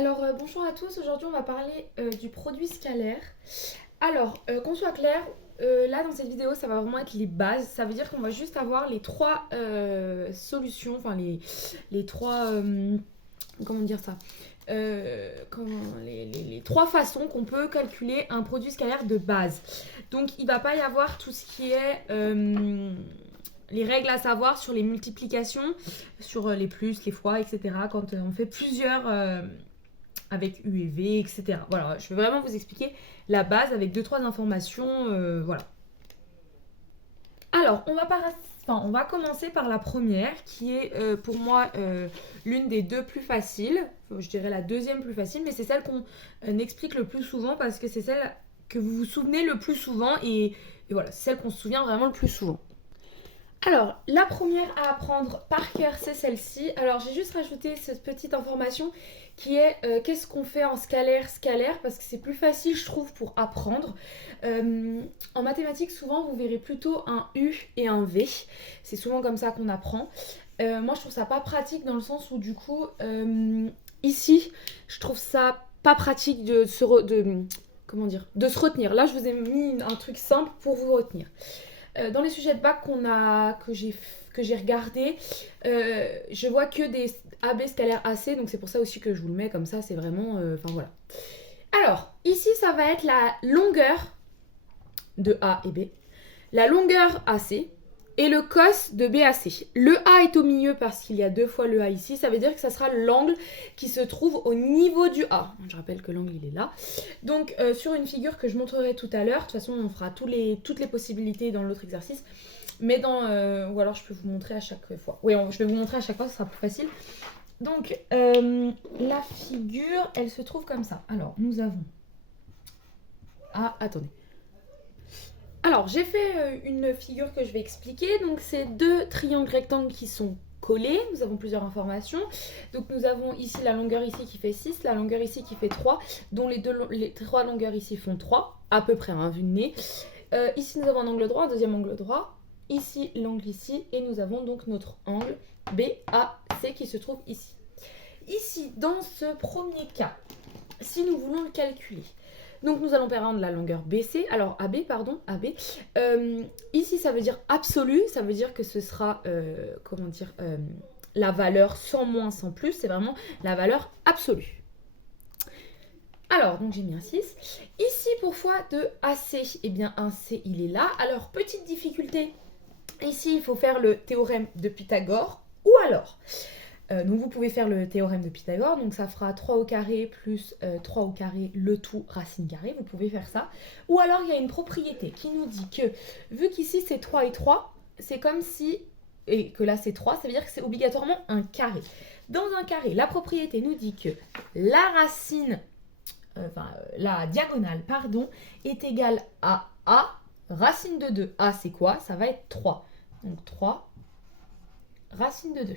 Alors bonjour à tous, aujourd'hui on va parler du produit scalaire. Alors qu'on soit clair, là dans cette vidéo ça va vraiment être les bases, ça veut dire qu'on va juste avoir les trois solutions, enfin les trois, comment dire ça, les trois façons qu'on peut calculer un produit scalaire de base. Donc il ne va pas y avoir tout ce qui est les règles à savoir sur les multiplications, sur les plus, les fois, etc. Quand on fait plusieurs avec U et V, etc. Voilà, je vais vraiment vous expliquer la base avec deux trois informations, voilà. Alors, on va commencer par la première, qui est pour moi l'une des deux plus faciles. Je dirais la deuxième plus facile, mais c'est celle qu'on explique le plus souvent parce que c'est celle que vous vous souvenez le plus souvent et voilà, c'est celle qu'on se souvient vraiment le plus souvent. Alors, la première à apprendre par cœur, c'est celle-ci. Alors, j'ai juste rajouté cette petite information qui est qu'est-ce qu'on fait en scalaire, parce que c'est plus facile, je trouve, pour apprendre. En mathématiques, souvent, vous verrez plutôt un U et un V. C'est souvent comme ça qu'on apprend. Moi, je trouve ça pas pratique dans le sens où, du coup, ici, je trouve ça pas pratique comment dire, de se retenir. Là, je vous ai mis un truc simple pour vous retenir. Dans les sujets de bac que j'ai regardé, je vois que des AB scalaires AC, donc c'est pour ça aussi que je vous le mets comme ça, c'est vraiment... Enfin voilà. Alors, ici, ça va être la longueur de A et B, la longueur AC et le cos de BAC. Le A est au milieu parce qu'il y a deux fois le A ici, ça veut dire que ça sera l'angle qui se trouve au niveau du A. Je rappelle que l'angle il est là. Donc sur une figure que je montrerai tout à l'heure, de toute façon on fera toutes les possibilités dans l'autre exercice, mais ou alors je peux vous montrer à chaque fois. Oui, je vais vous montrer à chaque fois, ce sera plus facile. Donc la figure, elle se trouve comme ça. Alors nous avons... Ah, attendez. Alors, j'ai fait une figure que je vais expliquer. Donc, c'est deux triangles rectangles qui sont collés. Nous avons plusieurs informations. Donc, nous avons ici la longueur ici qui fait 6, la longueur ici qui fait 3, dont les trois longueurs ici font 3, à peu près, vu de nez. Ici, nous avons un angle droit, un deuxième angle droit. Ici, l'angle ici. Et nous avons donc notre angle BAC qui se trouve ici. Ici, dans ce premier cas, si nous voulons le calculer, donc nous allons prendre la longueur BC, alors AB, pardon, AB. Ici, ça veut dire absolu, ça veut dire que ce sera, la valeur sans moins, sans plus, c'est vraiment la valeur absolue. Alors, donc j'ai mis un 6. Ici, pour fois de AC, eh bien un C, il est là. Alors, petite difficulté, ici, il faut faire le théorème de Pythagore, ou alors... donc vous pouvez faire le théorème de Pythagore, donc ça fera 3 au carré plus 3 au carré le tout racine carrée, vous pouvez faire ça. Ou alors il y a une propriété qui nous dit que, vu qu'ici c'est 3 et 3, c'est comme si, et que là c'est 3, ça veut dire que c'est obligatoirement un carré. Dans un carré, la propriété nous dit que la racine, la diagonale, pardon, est égale à A, racine de 2. A c'est quoi? Ça va être 3. Donc 3, racine de 2.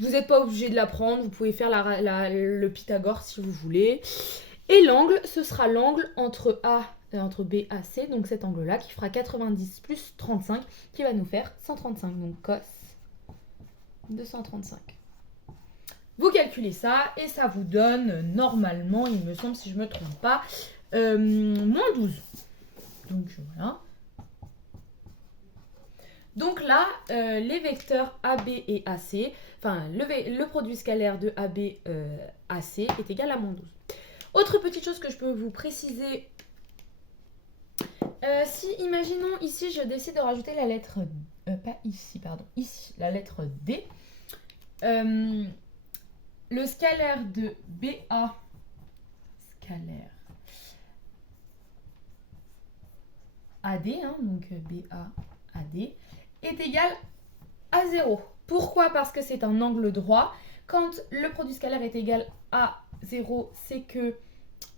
Vous n'êtes pas obligé de l'apprendre, vous pouvez faire le Pythagore si vous voulez. Et l'angle, ce sera l'angle entre B et C, donc cet angle-là, qui fera 90 plus 35, qui va nous faire 135. Donc cos de 135. Vous calculez ça, et ça vous donne, normalement, il me semble, si je ne me trompe pas, moins 12. Donc voilà. Donc là, les vecteurs AB et AC, enfin le produit scalaire de AB AC est égal à moins 12. Autre petite chose que je peux vous préciser, si imaginons ici je décide de rajouter la lettre, pas ici, pardon, ici, la lettre D, le scalaire de BA, scalaire AD, donc BA AD, est égal à 0. Pourquoi? Parce que c'est un angle droit. Quand le produit scalaire est égal à 0, c'est que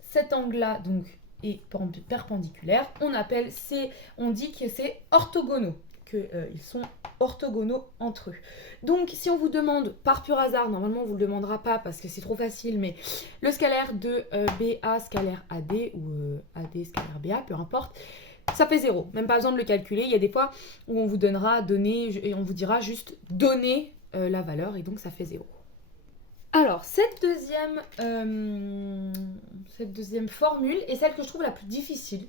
cet angle-là donc, est perpendiculaire. On dit que c'est orthogonaux, qu'ils sont orthogonaux entre eux. Donc, si on vous demande, par pur hasard, normalement on ne vous le demandera pas parce que c'est trop facile, mais le scalaire de BA scalaire AD ou AD scalaire BA, peu importe, ça fait 0. Même pas besoin de le calculer. Il y a des fois où on vous donnera donner et on vous dira juste donner la valeur et donc ça fait 0. Alors, cette deuxième formule est celle que je trouve la plus difficile.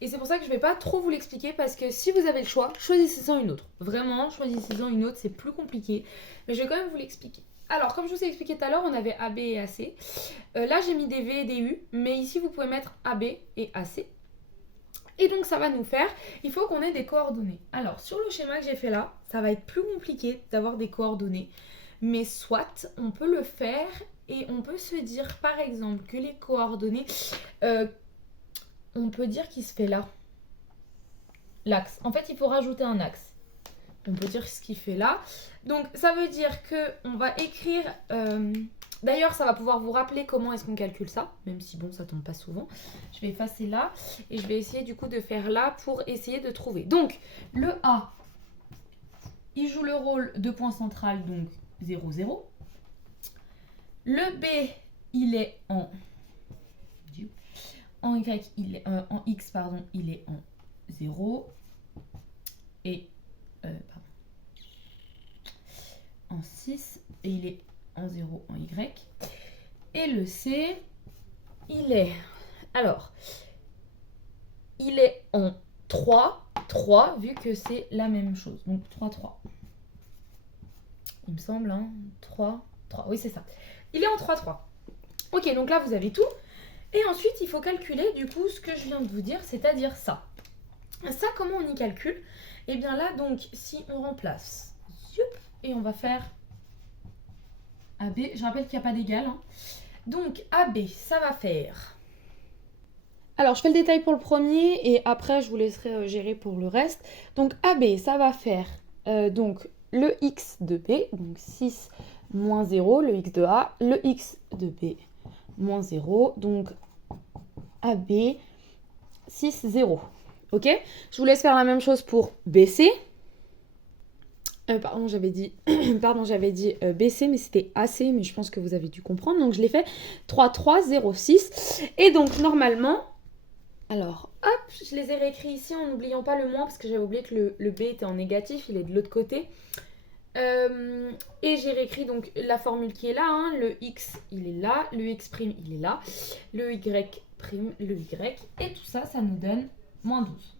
Et c'est pour ça que je ne vais pas trop vous l'expliquer parce que si vous avez le choix, choisissez-en une autre. Vraiment, choisissez-en une autre, c'est plus compliqué. Mais je vais quand même vous l'expliquer. Alors, comme je vous ai expliqué tout à l'heure, on avait AB et AC. Là, j'ai mis des V et des U, mais ici, vous pouvez mettre AB et AC. Et donc, ça va nous faire, il faut qu'on ait des coordonnées. Alors, sur le schéma que j'ai fait là, ça va être plus compliqué d'avoir des coordonnées. Mais soit, on peut le faire et on peut se dire, par exemple, que les coordonnées, on peut dire qu'il se fait là. L'axe. En fait, il faut rajouter un axe. On peut dire ce qu'il fait là. Donc, ça veut dire qu'on va écrire... D'ailleurs, ça va pouvoir vous rappeler comment est-ce qu'on calcule ça, même si bon, ça tombe pas souvent. Je vais effacer là et je vais essayer du coup de faire là pour essayer de trouver. Donc, le A, il joue le rôle de point central, donc 0, 0. Le B, il est en Y, en X, pardon, il est en 0 et en 6 et il est en 0 en Y. Et le C, il est en 3, 3 vu que c'est la même chose. Donc 3, 3. Il me semble, hein, 3, 3. Oui, c'est ça. Il est en 3, 3. Ok, donc là, vous avez tout. Et ensuite, il faut calculer, du coup, ce que je viens de vous dire, c'est-à-dire ça. Ça, comment on y calcule? Eh bien là, donc, si on remplace, et on va faire AB. Je rappelle qu'il n'y a pas d'égal. Hein. Donc, AB, ça va faire... Alors, je fais le détail pour le premier et après, je vous laisserai gérer pour le reste. Donc, AB, ça va faire donc, le X de B, donc 6 moins 0, le X de A, le X de B moins 0, donc AB 6, 0. Ok? Je vous laisse faire la même chose pour BC. Pardon, j'avais dit BC, mais c'était AC, mais je pense que vous avez dû comprendre. Donc, je l'ai fait 3, 3, 0, 6. Et donc, normalement, alors, hop, je les ai réécrits ici en n'oubliant pas le moins, parce que j'avais oublié que le B était en négatif, il est de l'autre côté. Et j'ai réécrit donc la formule qui est là, hein. Le X, il est là, le X', il est là, le Y', le Y, et tout ça, ça nous donne moins 12.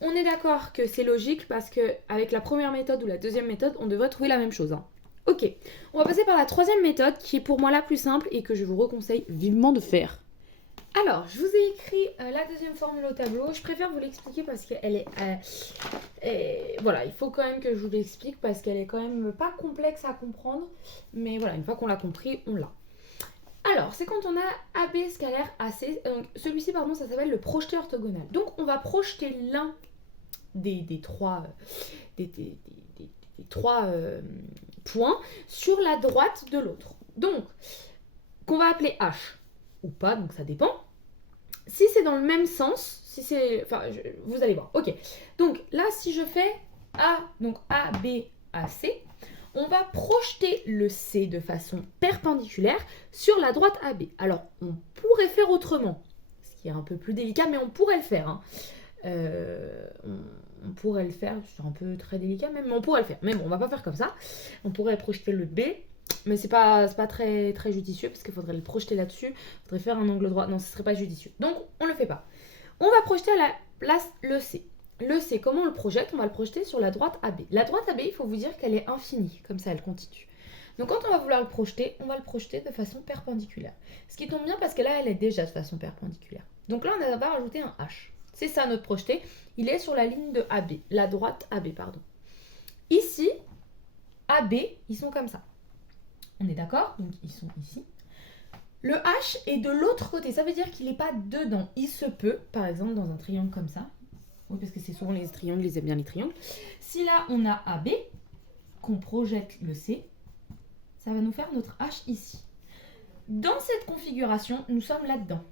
On est d'accord que c'est logique parce qu'avec la première méthode ou la deuxième méthode, on devrait trouver la même chose. Hein. Ok, on va passer par la troisième méthode qui est pour moi la plus simple et que je vous conseille vivement de faire. Alors, je vous ai écrit la deuxième formule au tableau. Je préfère vous l'expliquer parce qu'elle est... voilà, il faut quand même que je vous l'explique parce qu'elle est quand même pas complexe à comprendre. Mais voilà, une fois qu'on l'a compris, on l'a. Alors, c'est quand on a AB scalaire AC. Celui-ci, pardon, ça s'appelle le projeté orthogonal. Donc, on va projeter l'un des trois points sur la droite de l'autre. Donc, qu'on va appeler H ou pas, donc ça dépend. Si c'est dans le même sens, si c'est... Enfin, vous allez voir. Ok. Donc, là, si je fais A, donc A, B, A, C, on va projeter le C de façon perpendiculaire sur la droite AB. Alors, on pourrait faire autrement, ce qui est un peu plus délicat, mais on pourrait le faire. Hein. On pourrait le faire, c'est un peu très délicat même, mais on pourrait le faire. Mais bon, on va pas faire comme ça. On pourrait projeter le B, mais c'est pas très, très judicieux parce qu'il faudrait le projeter là-dessus. Il faudrait faire un angle droit. Non, ce serait pas judicieux. Donc, on le fait pas. On va projeter à la place le C. Le C, comment on le projette? On va le projeter sur la droite AB. La droite AB, il faut vous dire qu'elle est infinie, comme ça, elle continue. Donc quand on va vouloir le projeter, on va le projeter de façon perpendiculaire. Ce qui tombe bien parce que là, elle est déjà de façon perpendiculaire. Donc là, on va rajouter un H. C'est ça notre projeté. Il est sur la ligne de AB, la droite AB, pardon. Ici, AB, ils sont comme ça. On est d'accord? Donc ils sont ici. Le H est de l'autre côté, ça veut dire qu'il n'est pas dedans. Il se peut, par exemple, dans un triangle comme ça. Oui, parce que c'est souvent les triangles, ils aiment bien les triangles. Si là, on a AB, qu'on projette le C, ça va nous faire notre H ici. Dans cette configuration, nous sommes là-dedans.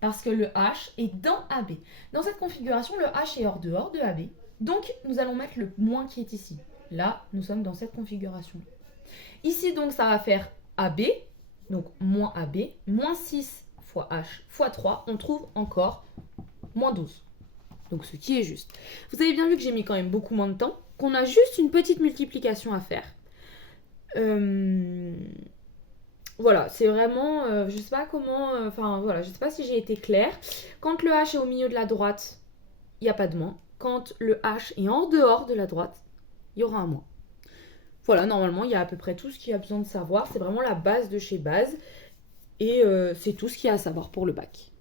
Parce que le H est dans AB. Dans cette configuration, le H est hors dehors de AB. Donc, nous allons mettre le moins qui est ici. Là, nous sommes dans cette configuration. Ici, donc, ça va faire AB, donc moins AB, moins 6 fois H fois 3, on trouve encore moins 12. Donc, ce qui est juste. Vous avez bien vu que j'ai mis quand même beaucoup moins de temps, qu'on a juste une petite multiplication à faire. Euh, Voilà, c'est vraiment, je sais pas comment, enfin voilà, je sais pas si j'ai été claire. Quand le H est au milieu de la droite, il n'y a pas de moins. Quand le H est en dehors de la droite, il y aura un moins. Voilà, normalement, il y a à peu près tout ce qu'il y a besoin de savoir. C'est vraiment la base de chez base. Et c'est tout ce qu'il y a à savoir pour le bac.